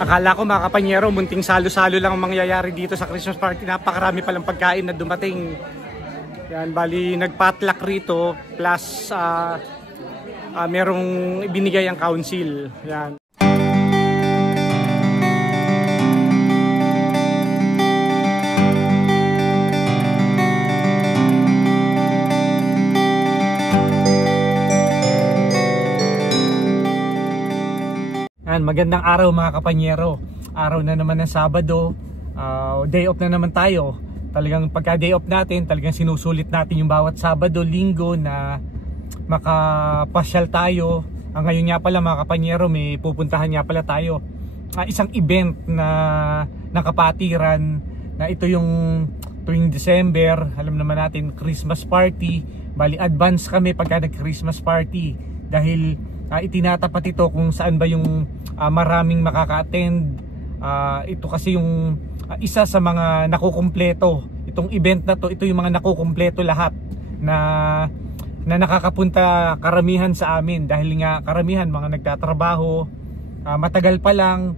Akala ko mga kapanyero, munting salo-salo lang ang mangyayari dito sa Christmas party. Napakarami palang pagkain na dumating. Yan, bali nagpatlock rito plus merong ibinigay ang council. Yan. Magandang araw mga kapanyero. Araw na naman ng Sabado, day off na naman tayo. Talagang pagka day off natin, talagang sinusulit natin yung bawat Sabado, Linggo na makapasyal tayo. Ngayon nga pala mga kapanyero, may pupuntahan nga pala tayo. Isang event na ng kapatiran na ito yung tuwing December. Alam naman natin, Christmas party. Bali advance kami pagka nag-Christmas party dahil itinatapat ito kung saan ba yung maraming makaka-attend. Ito kasi yung isa sa mga nakukumpleto. Itong event na to, ito yung mga nakukumpleto lahat na nakakapunta karamihan sa amin dahil nga karamihan mga nagtatrabaho, matagal pa lang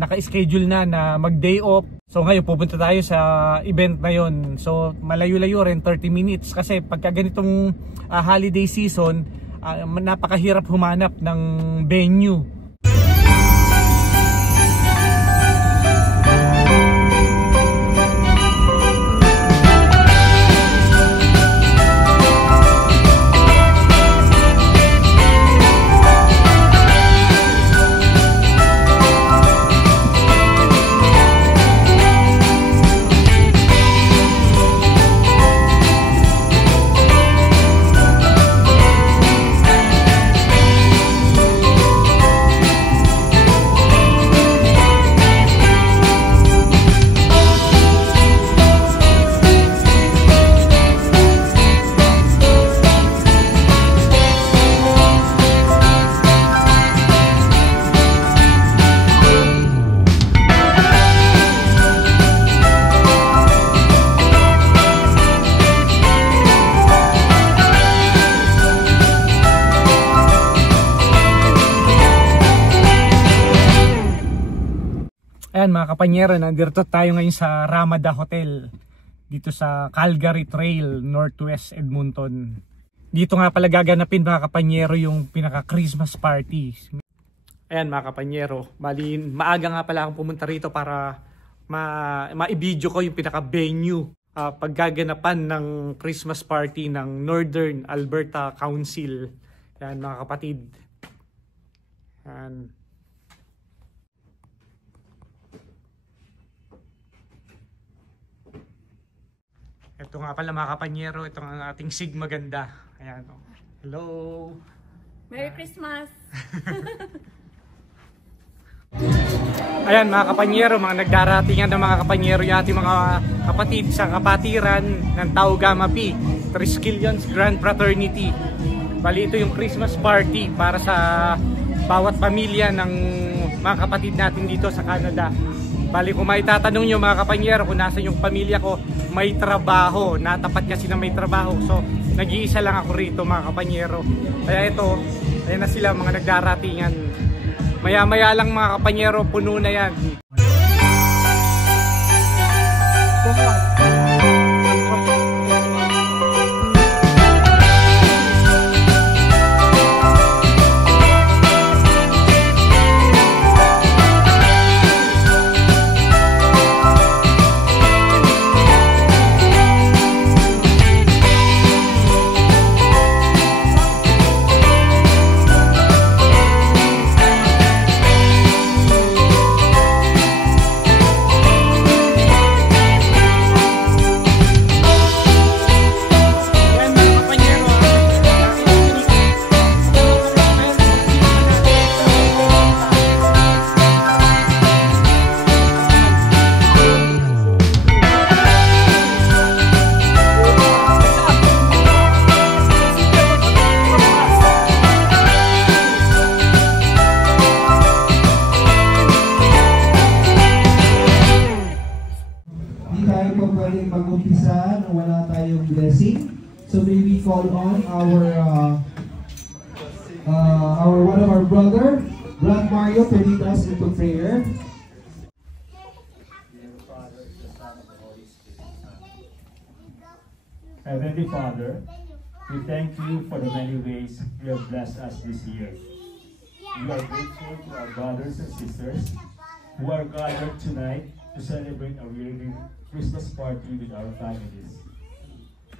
naka-schedule na mag-day off. So ngayon pupunta tayo sa event na yon. So malayo-layo rin, 30 minutes kasi pagka ganitong holiday season, napakahirap humanap ng venue. Ayan mga kapanyero, nandito tayo ngayon sa Ramada Hotel dito sa Calgary Trail, Northwest Edmonton. Dito nga pala gaganapin mga kapanyero yung pinaka Christmas party. Ayan mga kapanyero, bali maaga nga pala akong pumunta rito para ma-video ko yung pinaka venue paggaganapan ng Christmas party ng Northern Alberta Council. Ayan mga kapatid. Ayan. Ito nga pala mga kapanyero, ito ang ating Sigma ganda. Ayan, oh. Hello! Merry Christmas! Ayan mga kapanyero, mga nagdaratingan ng mga kapanyero yung ating mga kapatid sa kapatiran ng Tau Gamma Pi Triskelions Grand Fraternity. Bali ito yung Christmas party para sa bawat pamilya ng mga kapatid natin dito sa Canada. Bali kung may tatanong nyo mga kapanyero kung nasa yung pamilya ko, may trabaho, natapat kasi na may trabaho. So nag-iisa lang ako rito mga kapanyero. Kaya ito, ayan na sila mga nagdaratingan. Maya-maya lang mga kapanyero, puno na yan. So may we call on our one of our brother, Brad Mario, to lead us into prayer. Heavenly Father, we thank you for the many ways you have blessed us this year. We are grateful to our brothers and sisters who are gathered tonight to celebrate a really Christmas party with our families.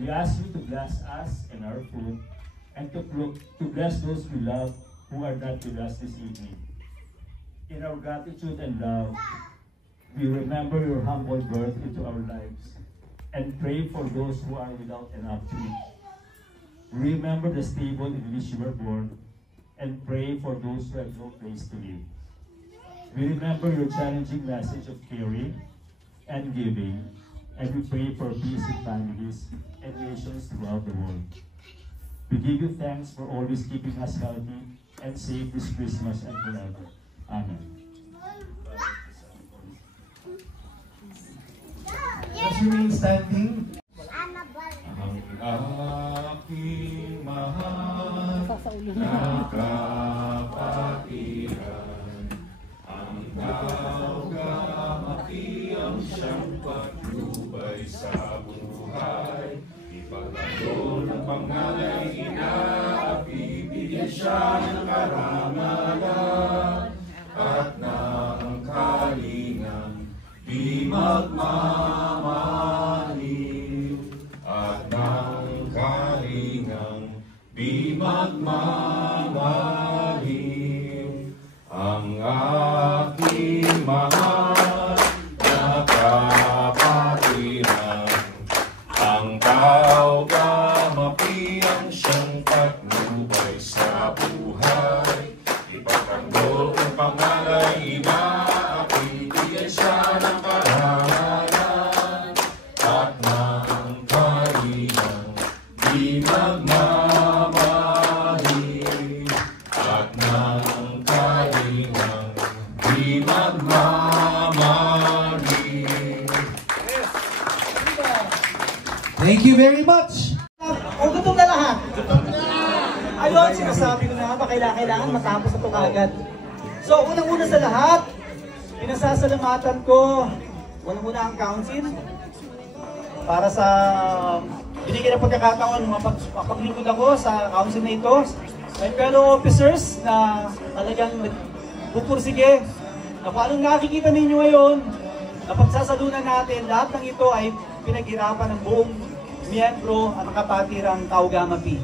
We ask you to bless us and our food, and to bless those we love who are not with us this evening. In our gratitude and love, we remember your humble birth into our lives and pray for those who are without enough to eat. Remember the stable in which you were born and pray for those who have no place to live. We remember your challenging message of caring and giving, and we pray for peace in families and nations throughout the world. We give you thanks for always keeping us healthy and safe this Christmas and forever. Amen. Let's remain standing. Ang aking mahal na kapatiran, ang kaugamati ang siyang patnubay sa buhay. Ipagtanggol ng pangalay inaapi, bigyan siya ng karangalan, at na ang kalingang di magmamaliw, at ng kalingang di magmamaliw. Ang aking mahal na kapatiran, ang kaugamati ang siyang patnubay sa buhay. Ipagtanggol ang pangalay inaapi, bigyan siya ng karangalan, at ng kalingang di magmamaliw, at ng kalingang di magmamaliw. Thank you very much. O gutom na lahat? Ayun, sinasabi ko na ba, kailangan matapos na ito kagad. So, unang-una sa lahat, pinasasalamatan ko, unang-una ang council, para sa binigyan ng pagkakataon mapaglingkod ako sa council na ito. My fellow officers na talagang pupursige, na kung anong nakikita ninyo ngayon, na pagsasalunan natin, lahat ng ito ay pinaghirapan ng buong miyembro at kapatirang Kaugama-P.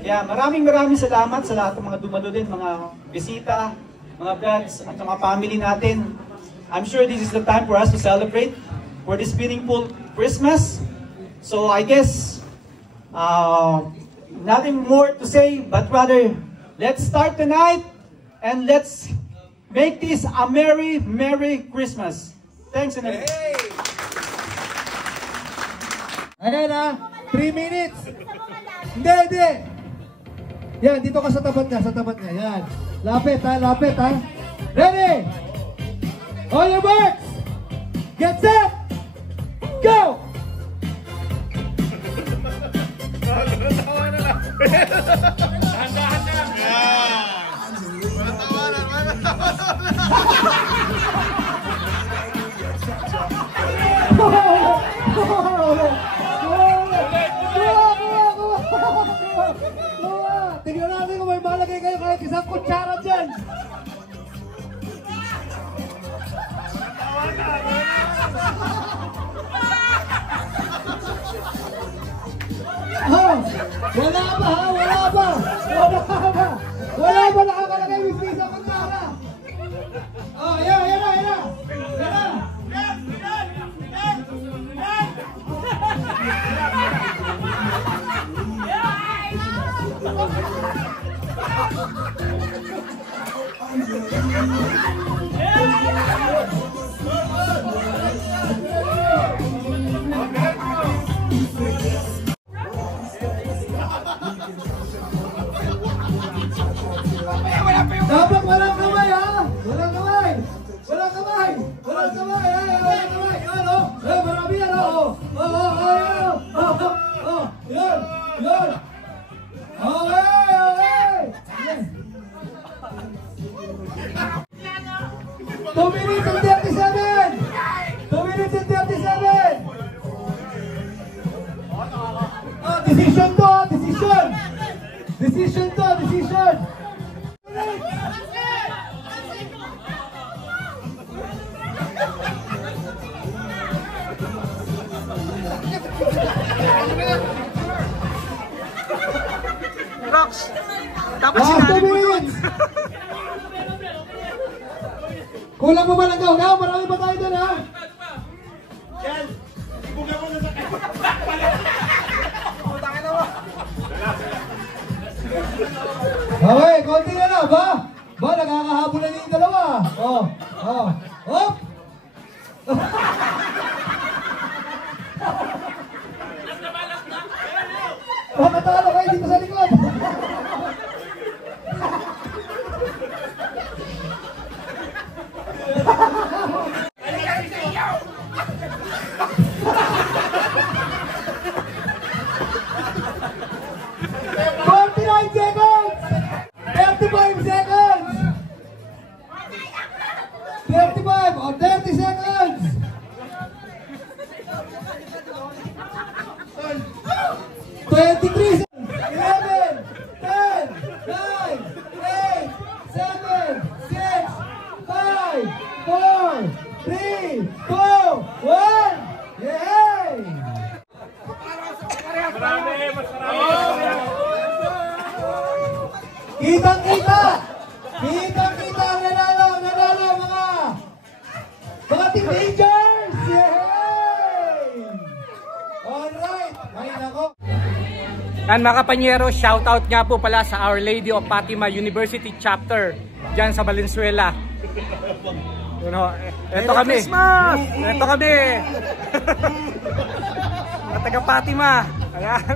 Kaya maraming salamat sa lahat ng mga dumalo din, mga bisita, mga friends at mga family natin. I'm sure this is the time for us to celebrate for this meaningful Christmas. So I guess nothing more to say, but rather let's start tonight and let's make this a Merry Christmas. Thanks and everything. Again 3 minutes. Hindi. Yan, dito ka sa tapat niya, yan. Lapit ha. Ready? On your marks. Get set. Go! Tingnan natin kung may malagay kayo kahit isang kutsara dyan. Decision to, decision! Rox! Dapat Last 2 sinali mo yun! minutes! Kulang mo ba ng gaw? Marami pa tayo dun, ha? Okay, konti na lang, ba? Ba, nakakahabol na yung dalawa. Oh, oh, hop! Makatalo kayo dito sa likod. Kitang-kita! Kitang-kita ang nanalo mga teenagers! Yay! Alright! Ay, nako! And mga kapanyero, shoutout nga po pala sa Our Lady of Fatima University Chapter dyan sa Valenzuela. You know, eto kami. Christmas! Eto kami. Mga taga Fatima. Ayan.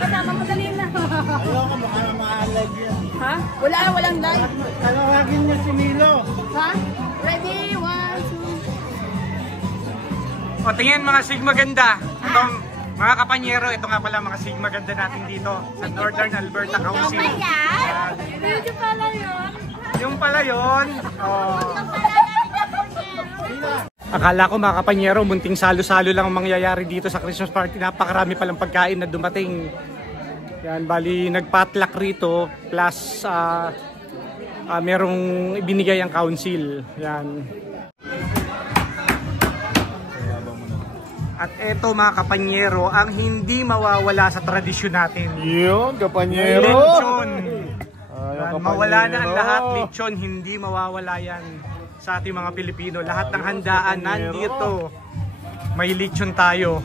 Kasama mo dali na. Ayoko, baka ma-live yan. Ha? Walang live. Talawagin niyo si Milo. Ha? Ready? 1, 2. O tingin mga Sigma ganda. Itong mga kapanyero, ito nga pala mga Sigma ganda natin dito sa Northern Alberta Council. Ayan. Medyo pala yun. Yung pala yun. Oh. Akala ko mga kapanyero, munting salo-salo lang ang mangyayari dito sa Christmas party. Napakarami palang pagkain na dumating. Yan, bali nagpatlock rito plus merong ibinigay ang council. Yan. At eto mga kapanyero, ang hindi mawawala sa tradisyon natin. Yun, kapanyero. Lechon. Ayaw, Mawala na ang lahat. Lechon, hindi mawawala yan sa ating mga Pilipino. Lahat ng handaan nandito. May lechon tayo.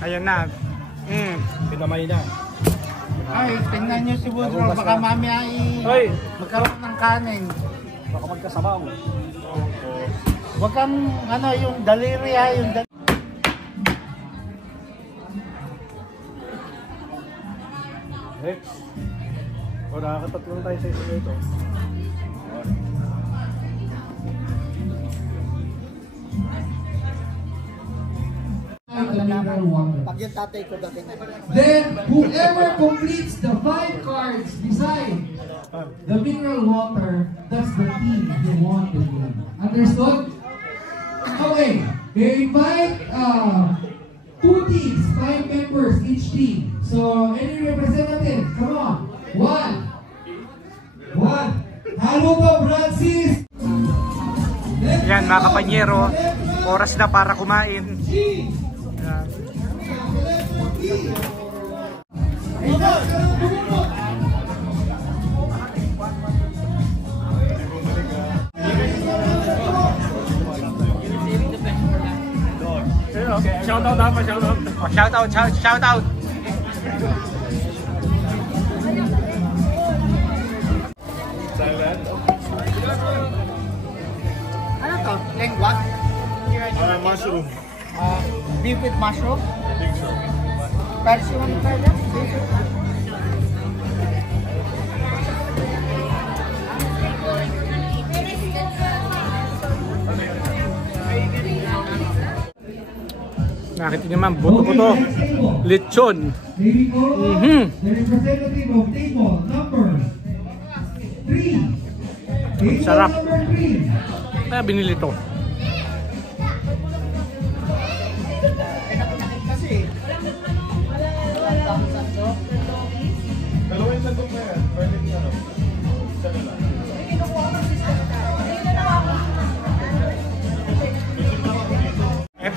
Ayan na. Pinamay na. Ay, tingnan niyo si Woodrow. Baka mamaya ay magkaroon ng kanin. Baka magkasabaw. Huwag kang, yung daliri ha, yung daliri. Next. O, nakakatatlong tayo sa isa ito. Pag yung tatay ko dati. Then, whoever completes the 5 cards beside the mineral water, that's the team who won the game. Understood? Okay, they invite 2 teams, 5 members each team. So, any representative, come on. 1. Halo ka, Francis! Yan mga kapanyero, oras na para kumain. Shoutout dapat, shoutout. Shoutout. Ano to? Lengua? Mushroom. Beef with mushroom? I think so. Percy one talaga? Nakita naman, buto-buto. Lechon. Here we go. The representative of table number 3. Table Sarap. number 3. Kaya binili to.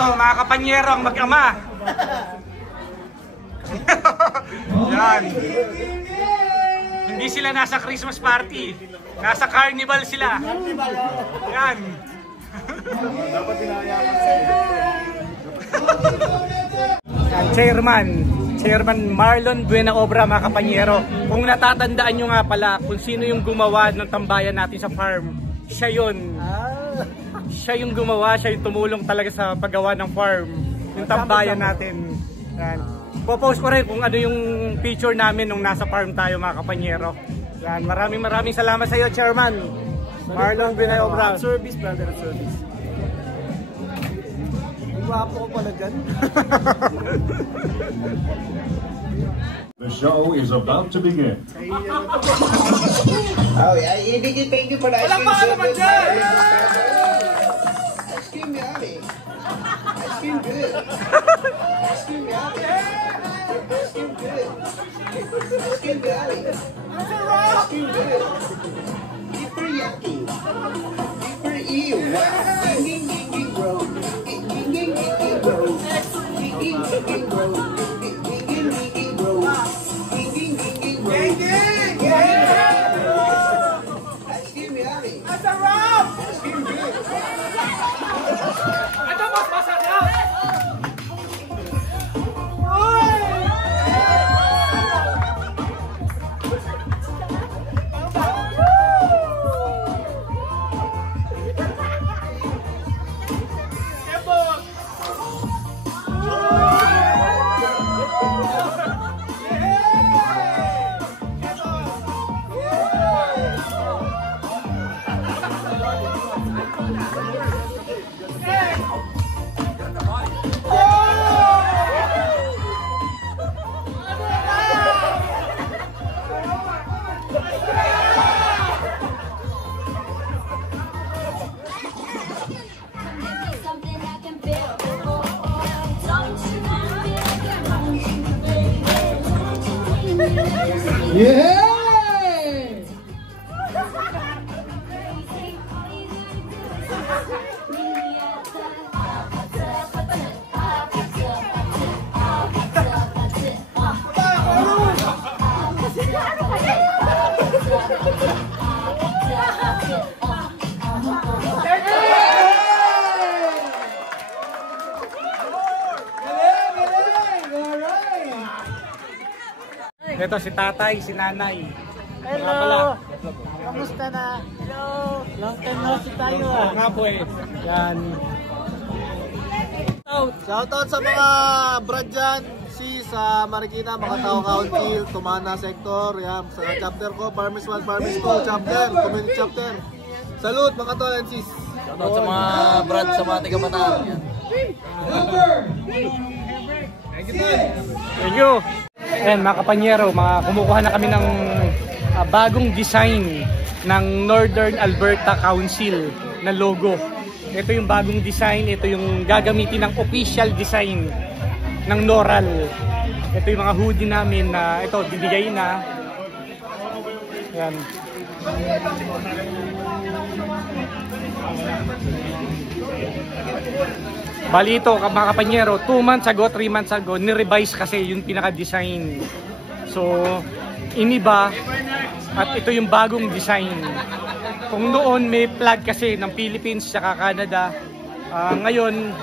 Ito, mga kapanyero, ang mag-ama. Yan. Hindi sila nasa Christmas party. Nasa carnival sila. Yan. Chairman Marlon Buena Obra, mga kapanyero. Kung natatandaan nyo nga pala kung sino yung gumawa ng tambayan natin sa farm, siya yun. Siya yung gumawa, siya yung tumulong talaga sa paggawa ng farm, yung tambayan natin. Yan. Popost ko rin kung ano yung picture namin nung nasa farm tayo, mga kapanyero. Yan. Maraming salamat sa iyo, Chairman Marlon Buena Obra. Service, brother, service. Gwapo ko pala dyan. The show is about to begin. Oh, yeah. Ibigay, thank you for the ice cream. Walang naman dyan! Ice cream yummy. Ice cream good. Ice cream yummy. Ice cream good. Ice cream yummy. Ice cream good. Super yucky. Super ew. Ging, ging, ging, ging, bro. Ging, ging, ging, ging, bro. Ging, ging, ging, ging, bro. Ging, ging, ging, ging, bro. Ging, ging, ging, ging, bro. Ging, ging, yeah! Ice cream yummy. Ice cream good. Ito mas masarap! Yeah! Ito si tatay, si nanay. Hello! Kamusta na? Hello! Long time no see tayo ah. Nga po eh. Yan. Shoutout sa mga brad dyan. Sa Marikina, Macatao Council, Tumana Sector, yan. Sa chapter ko, Farmers 1, Farmers 2, chapter, community chapter. Salute mga tol and sis. Shoutout sa mga brad sa mga taga-Bataan. Thank you. Ayan mga kapanyero, kumukuha na kami ng bagong design ng Northern Alberta Council na logo. Ito yung bagong design, ito yung gagamitin ng official design ng NORAL. Ito yung mga hoodie namin na ito, bibigay na. Ayan. Bali ito mga kapanyero, 2 months ago, 3 months ago, ni-revise kasi yung pinaka-design. So, iniba at ito yung bagong design. Kung noon may flag kasi ng Philippines saka Canada, ngayon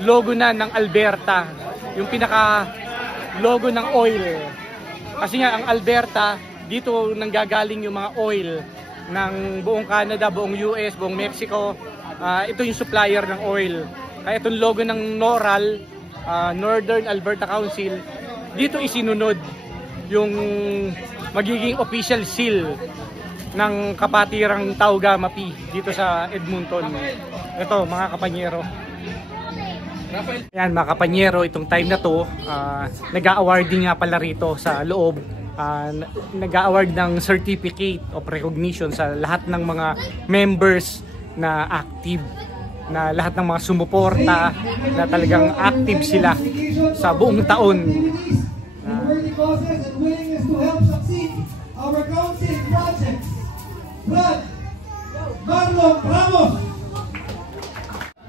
logo na ng Alberta, yung pinaka-logo ng oil. Kasi nga ang Alberta, dito nanggagaling yung mga oil ng buong Canada, buong US, buong Mexico. Ito yung supplier ng oil. Kaya itong logo ng NORAL, Northern Alberta Council, dito isinunod yung magiging official seal ng kapatirang Tauga Mapi dito sa Edmonton. Ito mga kapanyero. Yan mga kapanyero, itong time na to, nag-a-awarding nga pala rito sa loob. Nag-a-award ng certificate of recognition sa lahat ng mga members na active, na lahat ng mga sumuporta, na talagang active sila sa buong taon.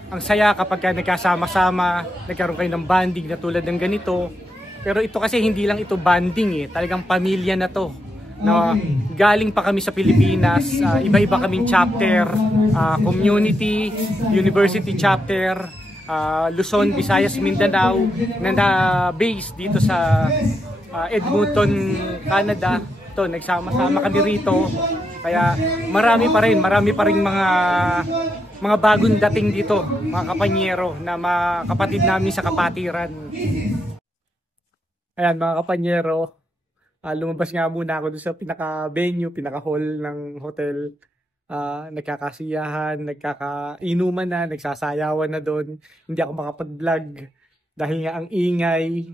Ang saya kapag ka nagkasama-sama, nagkaroon kayo ng bonding na tulad ng ganito. Pero ito kasi hindi lang ito bonding talagang pamilya na to. Na galing pa kami sa Pilipinas, iba-iba kaming chapter, community, university chapter, Luzon, Visayas, Mindanao, na base dito sa Edmonton, Canada. Ito, nagsama-sama kami rito. Kaya marami pa rin mga bagong dating dito, mga kapanyero, na mga kapatid namin sa kapatiran. Ayan mga kapanyero, lumabas nga muna ako doon sa pinaka-venue, pinaka-hall ng hotel. Nagkakasiyahan, nagkakainuman na, nagsasayawan na doon. Hindi ako makapag-vlog dahil nga ang ingay,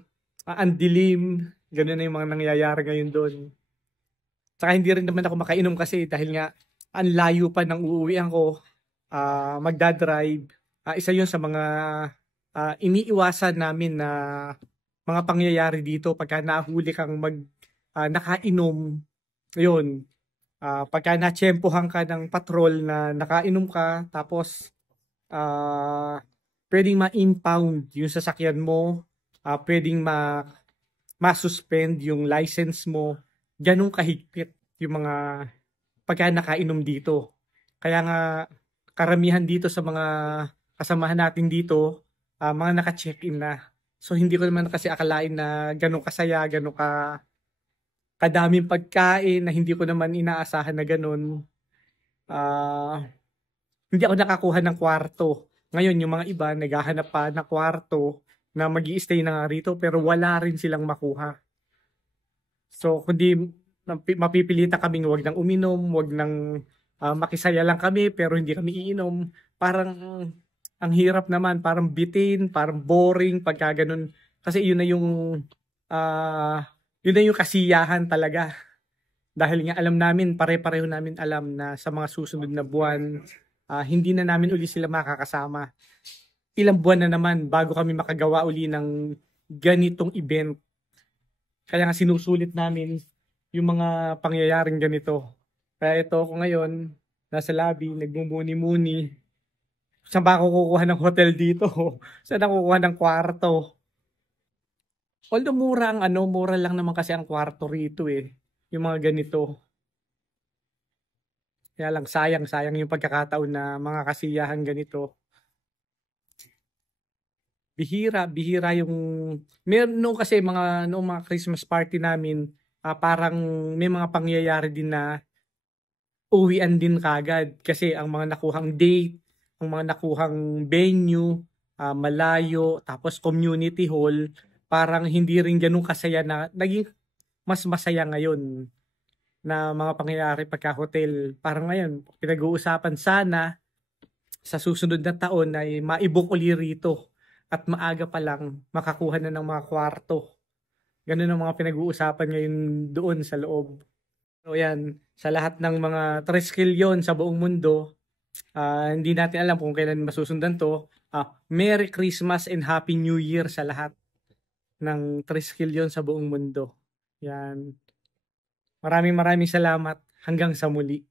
ang dilim, gano'n na yung mga nangyayari ngayon doon. Saka hindi rin naman ako makainom kasi dahil nga ang layo pa ng uuwian ko, magdadrive. Isa yun sa mga iniiwasan namin na mga pangyayari dito pagka nahuli kang nakainom. Yun, pagka natsyempohan ka ng patrol na nakainom ka, tapos pwedeng ma-impound yung sasakyan mo, pwedeng ma-suspend yung license mo. Ganun kahigpit yung mga pagka nakainom dito. Kaya nga karamihan dito sa mga kasamahan natin dito, mga naka-check-in na. So hindi ko naman kasi akalain na ganun kasaya, ganun kadaming pagkain na hindi ko naman inaasahan na ganun. Hindi ako nakakuha ng kwarto. Ngayon yung mga iba naghahanap pa ng kwarto na mag-i-stay na nga rito pero wala rin silang makuha. So kundi mapipilitan kaming wag nang uminom, wag nang makisaya lang kami pero hindi kami iinom. Parang ang hirap naman, parang bitin, parang boring pagka ganun. Kasi yun na yung kasiyahan talaga. Dahil nga alam namin, pare-pareho namin alam na sa mga susunod na buwan, hindi na namin uli sila makakasama. Ilang buwan na naman bago kami makagawa uli ng ganitong event. Kaya nga sinusulit namin yung mga pangyayaring ganito. Kaya ito ako ngayon, nasa lobby, nagmumuni-muni. Saan ba ako kukuha ng hotel dito? Saan ako kukuha ng kwarto? Although mura mura lang naman kasi ang kwarto rito yung mga ganito. Kaya lang sayang yung pagkakataon na mga kasiyahan ganito. Bihira yung meron kasi noong mga Christmas party namin, parang may mga pangyayari din na uwian din kagad kasi ang mga nakuhang date, ang mga nakuhang venue, malayo, tapos community hall, parang hindi rin ganun kasaya na naging mas masaya ngayon na mga pangyayari pagka hotel. Parang ngayon, pinag-uusapan sana sa susunod na taon ay maibok uli rito at maaga pa lang makakuha na ng mga kwarto. Ganun ang mga pinag-uusapan ngayon doon sa loob. So yan, sa lahat ng mga triskilyon sa buong mundo, hindi natin alam kung kailan masusundan to. Merry Christmas and Happy New Year sa lahat ng triskilyon sa buong mundo. Yan. Maraming salamat. Hanggang sa muli.